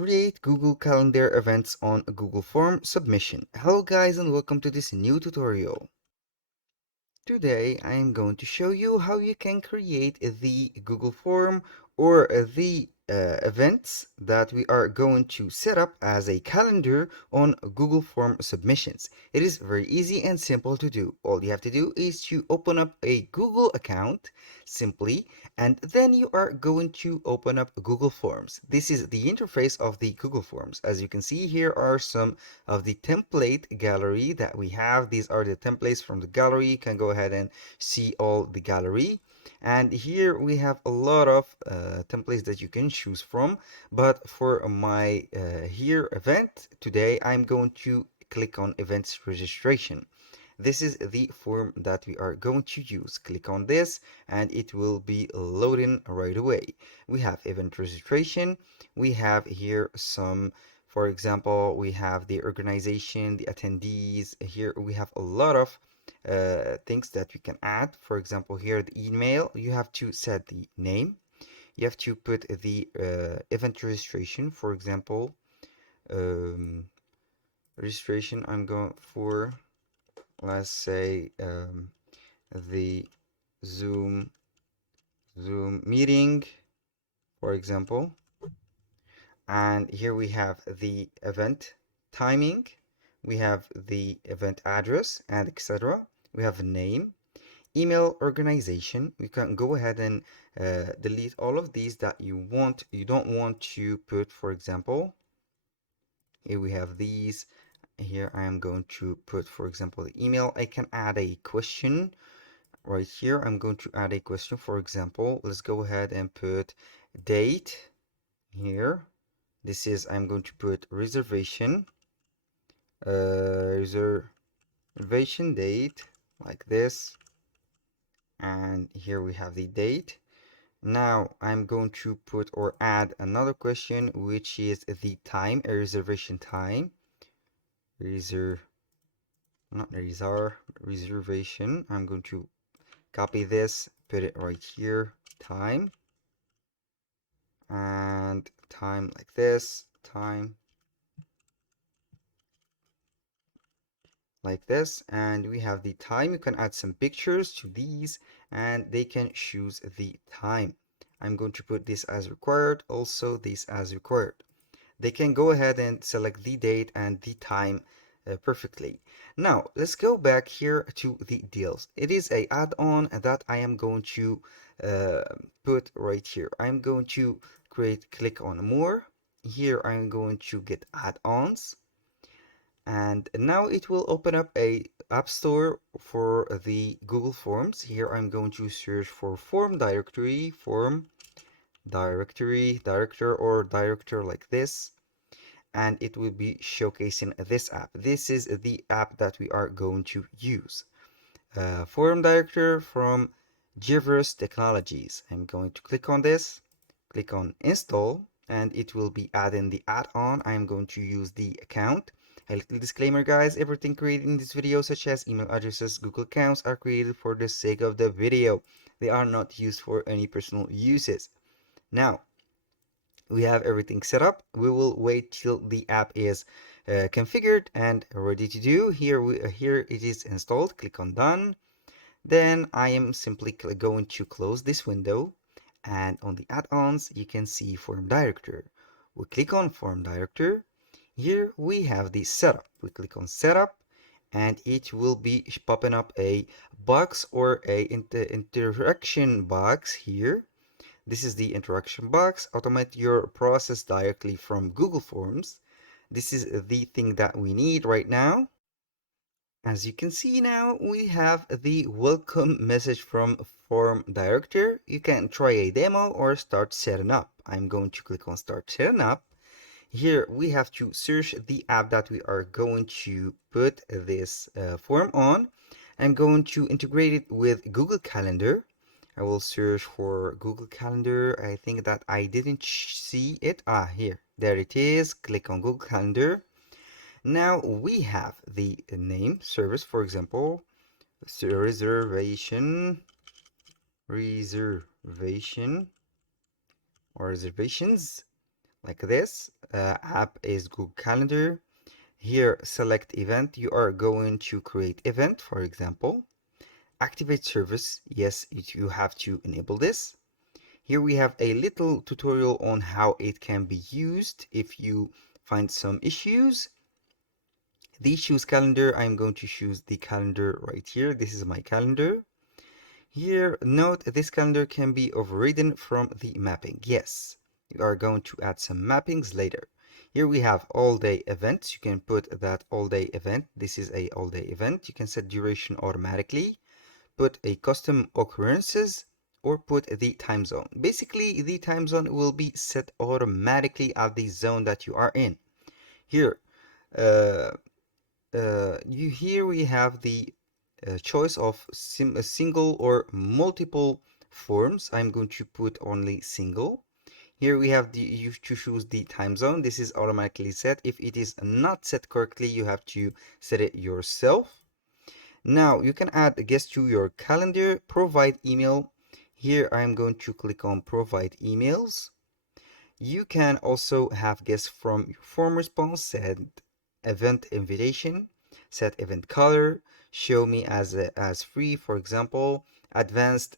Create Google Calendar events on a Google Form submission. Hello guys and welcome to this new tutorial. Today I am going to show you how you can create the Google Form or the events that we are going to set up as a calendar on Google Form submissions. It is very easy and simple to do. All you have to do is to open up a Google account simply, and then you are going to open up Google Forms. This is the interface of the Google Forms. As you can see, here are some of the template gallery that we have. These are the templates from the gallery. You can go ahead and see all the gallery. And here we have a lot of templates that you can choose from. But for my here event today, I'm going to click on events registration. This is the form that we are going to use. Click on this and it will be loading right away. We have event registration. We have here some, for example, we have the organization, the attendees. Here we have a lot of things that we can add. For example, here the email, you have to set the name. You have to put the event registration. For example, um, registration, I'm going for, let's say, the Zoom meeting, for example. And here we have the event timing, we have the event address, and etc. We have a name, email, organization. You can go ahead and delete all of these that you don't want to put. For example, here we have these. Here I am going to put, for example, the email. I can add a question right here. I'm going to add a question. For example, let's go ahead and put date here. This is, I'm going to put reservation date, like this, and here we have the date. Now I'm going to put or add another question, which is the time, a reservation time. Reservation. I'm going to copy this, put it right here, time, and time like this, time like this, and we have the time. You can add some pictures to these and they can choose the time. I'm going to put this as required, also this as required. They can go ahead and select the date and the time perfectly. Now let's go back here to the deals. It is a add-on that I am going to uh, put right here. I'm going to click on more. Here I'm going to get add-ons, and now it will open up a app store for the Google Forms. Here I'm going to search for form directory, director, or director like this, and it will be showcasing this app. This is the app that we are going to use. Form director from Givers Technologies. I'm going to click on this, click on install, and it will be adding the add-on. I'm going to use the account. A little disclaimer, guys, everything created in this video, such as email addresses, Google accounts, are created for the sake of the video. They are not used for any personal uses. Now we have everything set up. We will wait till the app is configured and ready to do. Here it is installed. Click on done. Then I am simply going to close this window, and on the add-ons you can see form director. We click on form director. Here we have the setup. We click on setup and it will be popping up a box or a interaction box here. This is the interaction box. Automate your process directly from Google Forms. This is the thing that we need right now. As you can see now, we have the welcome message from Form Director. You can try a demo or start setting up. I'm going to click on Start Setting Up. Here we have to search the app that we are going to put this form on. I'm going to integrate it with Google Calendar. I will search for Google Calendar. I think that I didn't see it. Here. There it is. Click on Google Calendar. Now we have the name service, for example, reservation or reservations like this. App is Google Calendar. Here, select event. You are going to create event, for example. Activate service. Yes, you have to enable this. Here we have a little tutorial on how it can be used if you find some issues. The choose calendar, I'm going to choose the calendar right here. This is my calendar. Here, note this calendar can be overridden from the mapping. Yes, you are going to add some mappings later. Here we have all day events. You can put that all day event. This is a all day event. You can set duration automatically, put a custom occurrences, or put the time zone. Basically, the time zone will be set automatically at the zone that you are in. Here, uh, here we have the choice of a single or multiple forms. I'm going to put only single. Here we have you to choose the time zone. This is automatically set. If it is not set correctly, you have to set it yourself. Now you can add a guest to your calendar, provide email. Here I'm going to click on provide emails. You can also have guests from your form response, set event invitation, set event color, show me as free, for example, advanced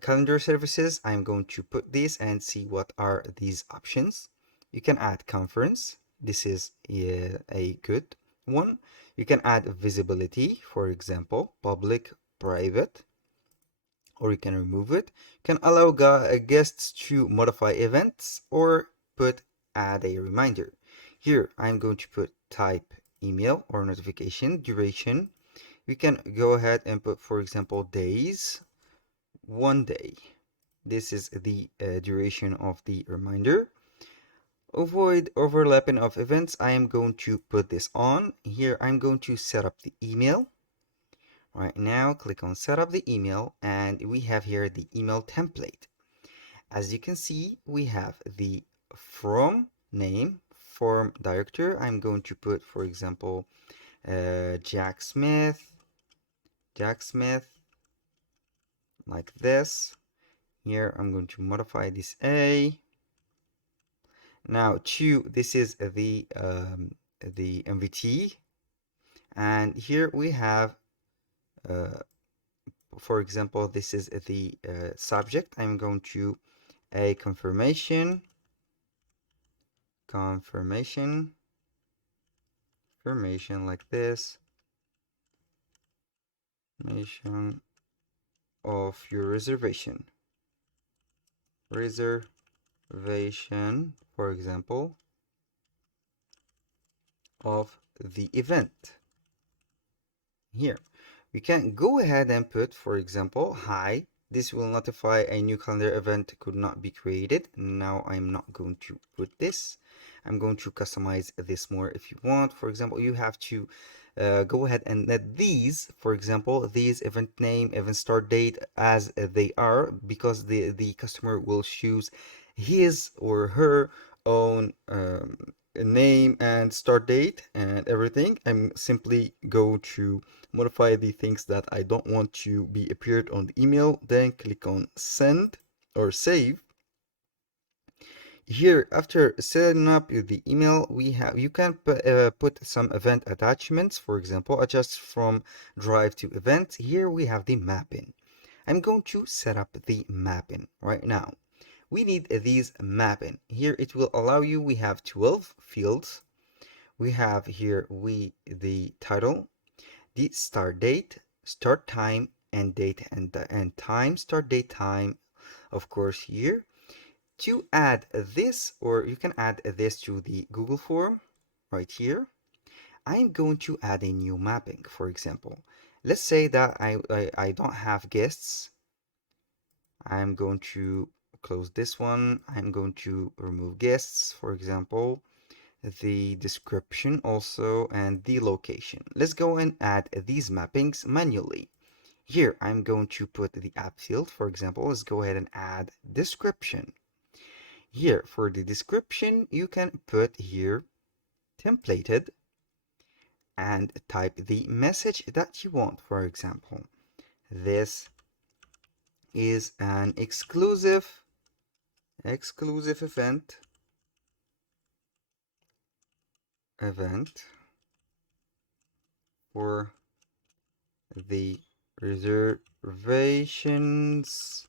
calendar services. I'm going to put this and see what are these options. You can add conference. This is a good one. You can add visibility, for example, public, private, or you can remove it. You can allow guests to modify events or put add a reminder. Here I'm going to put type email or notification, duration. You can go ahead and put, for example, days, 1 day. This is the duration of the reminder. Avoid overlapping of events. I am going to put this on. Here I'm going to set up the email. Right now, click on set up the email, and we have here the email template. As you can see, we have the from name, form director. I'm going to put, for example, Jack Smith, like this. Here, I'm going to modify this A. Now, this is the MVT, and here we have for example, this is the subject. I'm going to a confirmation like this, confirmation of your reservation, for example, of the event. Here we can go ahead and put, for example, hi, this will notify a new calendar event could not be created. Now I'm not going to put this. I'm going to customize this more if you want. For example, you have to go ahead and let these, for example, these event name, event start date as they are, because the customer will choose his or her own name and start date and everything. I'm simply go to modify the things that I don't want to be appeared on the email, then click on send or save. Here, after setting up the email, you can put some event attachments, for example, adjust from drive to event. Here we have the mapping. I'm going to set up the mapping right now. We need these mapping. Here it will allow you, we have 12 fields. We have here the title, the start date, start time, end date, and time, start date, time, of course. Here to add this, or you can add this to the Google form right here. I'm going to add a new mapping. For example, let's say that I don't have guests. I'm going to close this one. I'm going to remove guests, for example, the description also, and the location. Let's go and add these mappings manually. Here, I'm going to put the app field. For example, let's go ahead and add description. Here, for the description, you can put here templated and type the message that you want. For example, this is an exclusive event event for the reservations,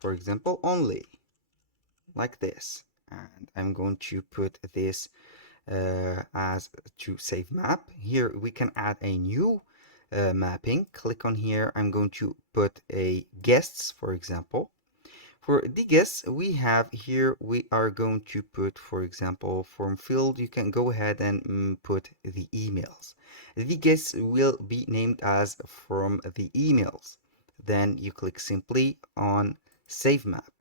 for example, only, like this. And I'm going to put this as to save map. Here we can add a new mapping. Click on here. I'm going to put a guests, for example. For the guests we have here, we are going to put, for example, form field. You can go ahead and put the emails. The guests will be named as from the emails. Then you click simply on save map.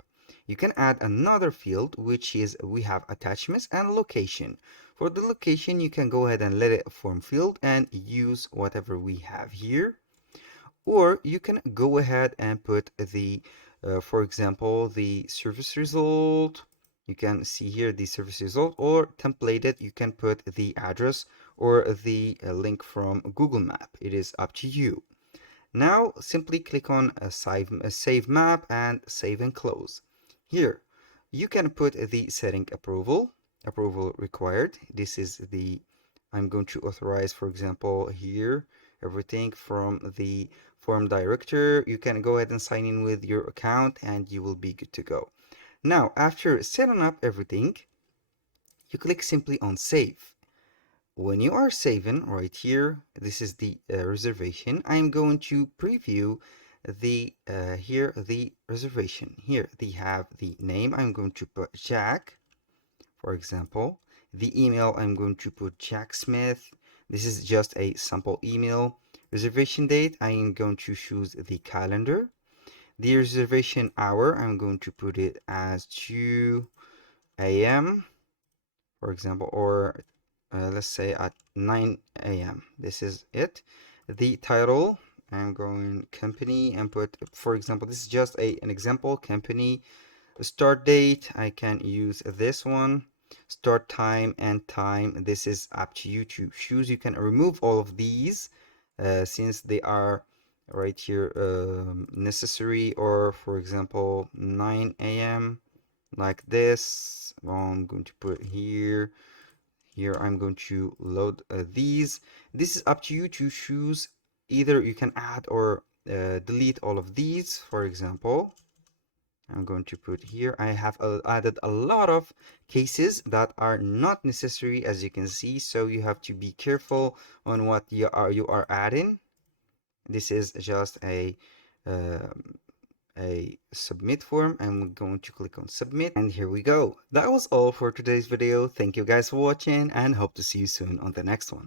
You can add another field, which is we have attachments and location. For the location, you can go ahead and let it form field and use whatever we have here. Or you can go ahead and put the, for example, the service result. You can see here the service result, or templated, you can put the address or the link from Google Map. It is up to you. Now simply click on save map and save and close. Here you can put the setting approval required. This is the, I'm going to authorize, for example, here everything from the form director. You can go ahead and sign in with your account and you will be good to go. Now after setting up everything, you click simply on save. When you are saving right here, this is the reservation. I'm going to preview the here the reservation. Here they have the name. I'm going to put Jack, for example. The email, I'm going to put Jack Smith. This is just a sample email. Reservation date, I am going to choose the calendar. The reservation hour, I'm going to put it as 2 a.m. for example, or let's say at 9 a.m. This is it. The title, I'm going company and put, for example, this is just an example company. Start date, I can use this one. Start time and time, this is up to you to choose. You can remove all of these since they are right here necessary, or for example 9 a.m. like this. I'm going to put here. Here I'm going to load these. This is up to you to choose. Either you can add or delete all of these. For example, I'm going to put here, I have added a lot of cases that are not necessary, as you can see, so you have to be careful on what you are adding. This is just a submit form. I'm going to click on submit, and here we go. That was all for today's video. Thank you guys for watching and hope to see you soon on the next one.